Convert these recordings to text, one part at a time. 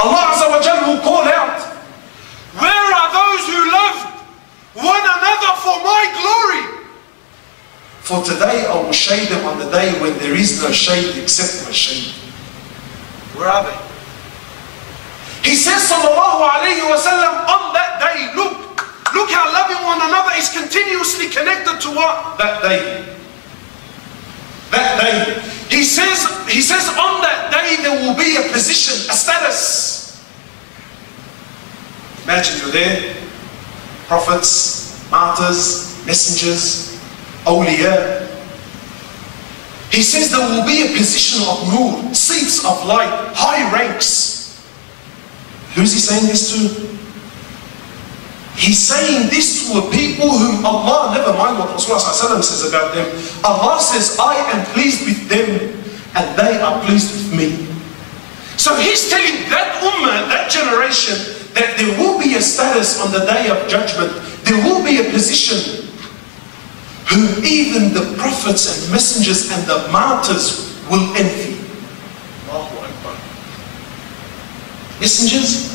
Allah Azza wa Jal will call out, where are those who loved one another for my glory? For today I will shade them on the day when there is no shade except my shade. Where are they? He says, sallallahu alayhi wa sallam, on that day, look how loving one another is continuously connected to what? That day. That day. He says on that day there will be a position, a status. Imagine you're there, prophets, martyrs, messengers, awliya. He says there will be a position of nur, seats of light, high ranks. Who's he saying this to? He's saying this to a people whom Allah, never mind what Rasulullah says about them, Allah says, I am pleased with them and they are pleased with me. So he's telling that ummah, that generation, that there will be a status on the day of judgment, there will be a position whom even the prophets and messengers and the martyrs will envy. Messengers?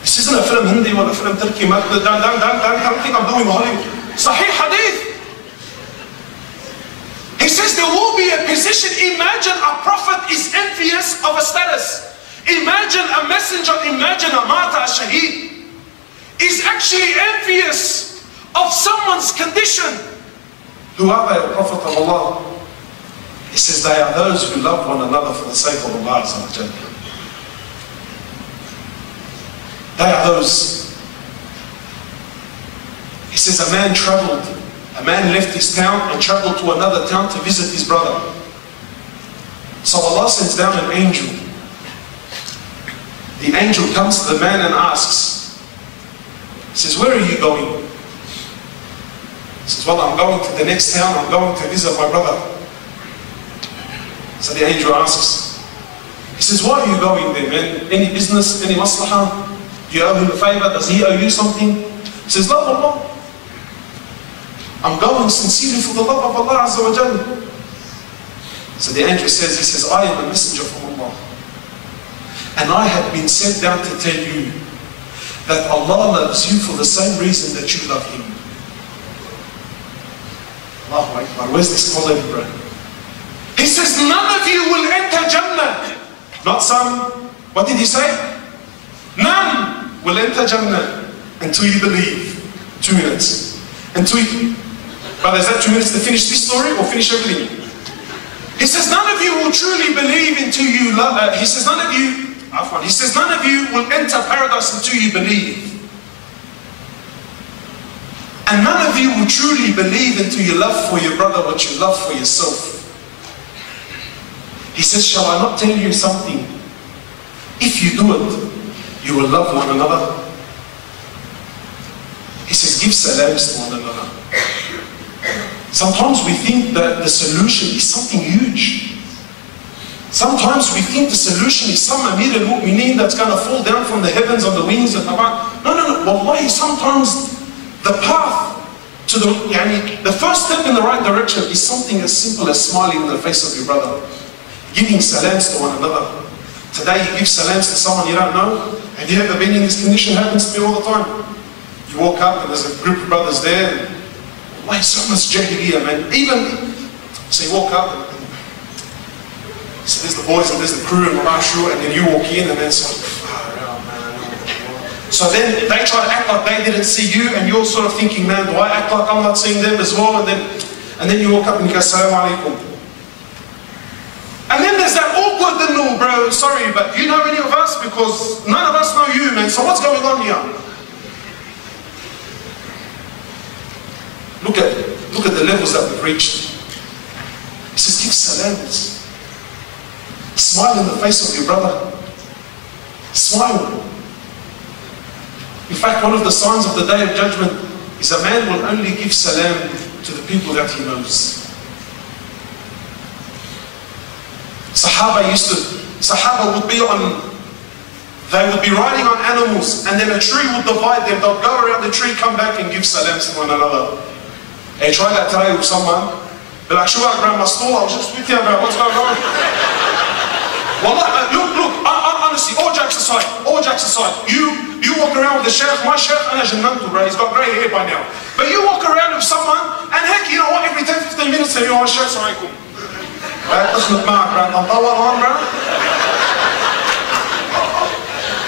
This isn't a film Hindi or a film Turkey. Don't think I'm doing Hollywood. Sahih Hadith. He says there will be a position. Imagine a prophet is envious of a status. Imagine a messenger, imagine a martyr, a shaheed, is actually envious of someone's condition. Who are they, the Prophet of Allah? He says they are those who love one another for the sake of Allah. They are those. He says a man left his town and traveled to another town to visit his brother. So Allah sends down an angel. The angel comes to the man and asks, he says, where are you going? He says, well, I'm going to the next town, I'm going to visit my brother. So the angel asks, he says, why are you going there, man? Any business, any maslahah? Do you owe him a favor? Does he owe you something? He says, love Allah. I'm going sincerely for the love of Allah Azza wa Jalla. So the angel says, he says, I am a messenger from Allah. And I have been sent down to tell you that Allah loves you for the same reason that you love Him. Allahu Akbar. Where's this quality, bro? He says, none of you will enter Jannah. Not some. What did he say? None will enter Jannah until you believe. 2 minutes. Until you... Brother, is that 2 minutes to finish this story or finish everything? He says, none of you will truly believe until you love... he says, none of you will enter paradise until you believe. And none of you will truly believe until you love for your brother what you love for yourself. He says, shall I not tell you something? If you do it, you will love one another. He says, give salams to one another. Sometimes we think that the solution is something huge. Sometimes we think the solution is some Amir al-Mu'mineen that's going to fall down from the heavens on the wings of Allah. No. Wallahi, sometimes the path to the first step in the right direction is something as simple as smiling in the face of your brother. Giving salams to one another. Today you give salams to someone you don't know. Have you ever been in this condition? It happens to me all the time. You walk up and there's a group of brothers there. And, why so much jahiliyyah, man? Even, so you walk up and so there's the boys and there's the crew and and then you walk in and then it's like, so then they try to act like they didn't see you and you're sort of thinking, man, do I act like I'm not seeing them as well? And then you walk up and you go, Assalamu alaikum. And then there's that awkward, no, bro, sorry, but you know any of us? Because none of us know you, man, so what's going on here? Look at the levels that we've reached. He says, give salams. Smile in the face of your brother. Smile. In fact, one of the signs of the Day of Judgment is a man will only give salam to the people that he knows. Sahaba would be riding on animals and then a tree would divide them. They'll go around the tree, come back and give salams to one another. Hey, try that today with someone. Be like, sure, I grabbed my stall, I was just with you, bro. What's going on? Well, look, honestly, all jokes aside, that's aside. You walk around with the sheikh, my sheikh, أنا جننته, bro. He's got grey hair by now. But you walk around with someone, and heck, you know what, every 10-15 minutes, you know, sheikh, السلام عليكم. تخلط معك, bro. نطور on, bro.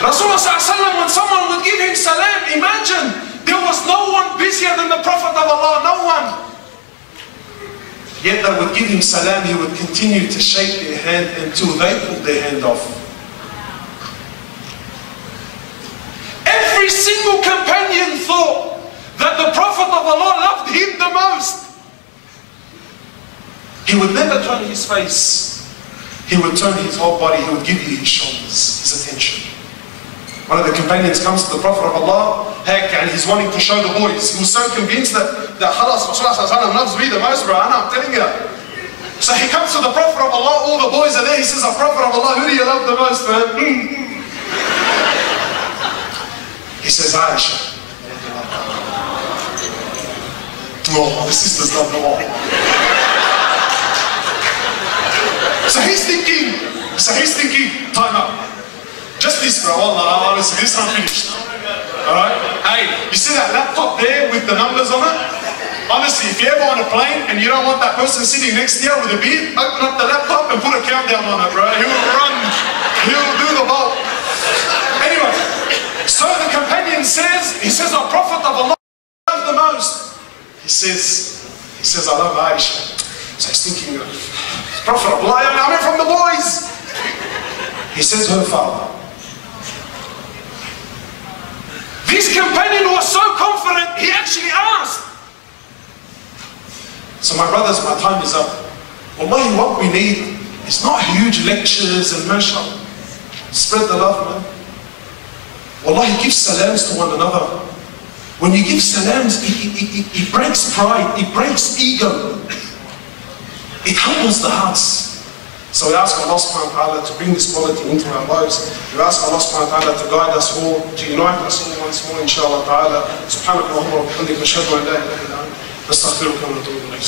Rasulullah ﷺ, when someone would give him salam, imagine, there was no one busier than the Prophet of Allah, no one. Yet they would give him salam, he would continue to shake their hand until they pulled their hand off. Every single companion thought that the Prophet of Allah loved him the most. He would never turn his face. He would turn his whole body, he would give you his shoulders, his attention. One of the companions comes to the Prophet of Allah, heck, and he's wanting to show the boys. He was so convinced that Khalas, Rasulullah loves me the most, bro, I'm telling you. So he comes to the Prophet of Allah, all the boys are there, he says, oh, Prophet of Allah, who do you love the most, man? He says, Aisha. Oh, the sisters love the Lord. So he's thinking, time up. Just this, bro, Allah, honestly, this I'm finished. Alright? Hey, you see that laptop there with the numbers on it? Honestly, if you're ever on a plane and you don't want that person sitting next to you with a beard, open up the laptop and put a countdown on it, bro. He will run. He'll do the bolt. Anyway, so the companion says, he says, our Prophet of Allah I love the most. He says, I love Aisha. So he's thinking, Prophet of Allah, I mean from the boys. He says, her father. This companion was so confident, he actually asked. So my brothers, my time is up. Wallahi, what we need is not huge lectures and mashallah. Spread the love, man. Wallahi, give salams to one another. When you give salams, it breaks pride, it breaks ego. It humbles the hearts. So we ask Allah subhanahu wa ta'ala to bring this quality into our lives. We ask Allah subhanahu wa ta'ala to guide us all, to unite us all once more, inshallah ta'ala. Subhanakallahumma wa bihamdika ashhadu an la ilaha illa anta astaghfiruka wa atubu ilayk.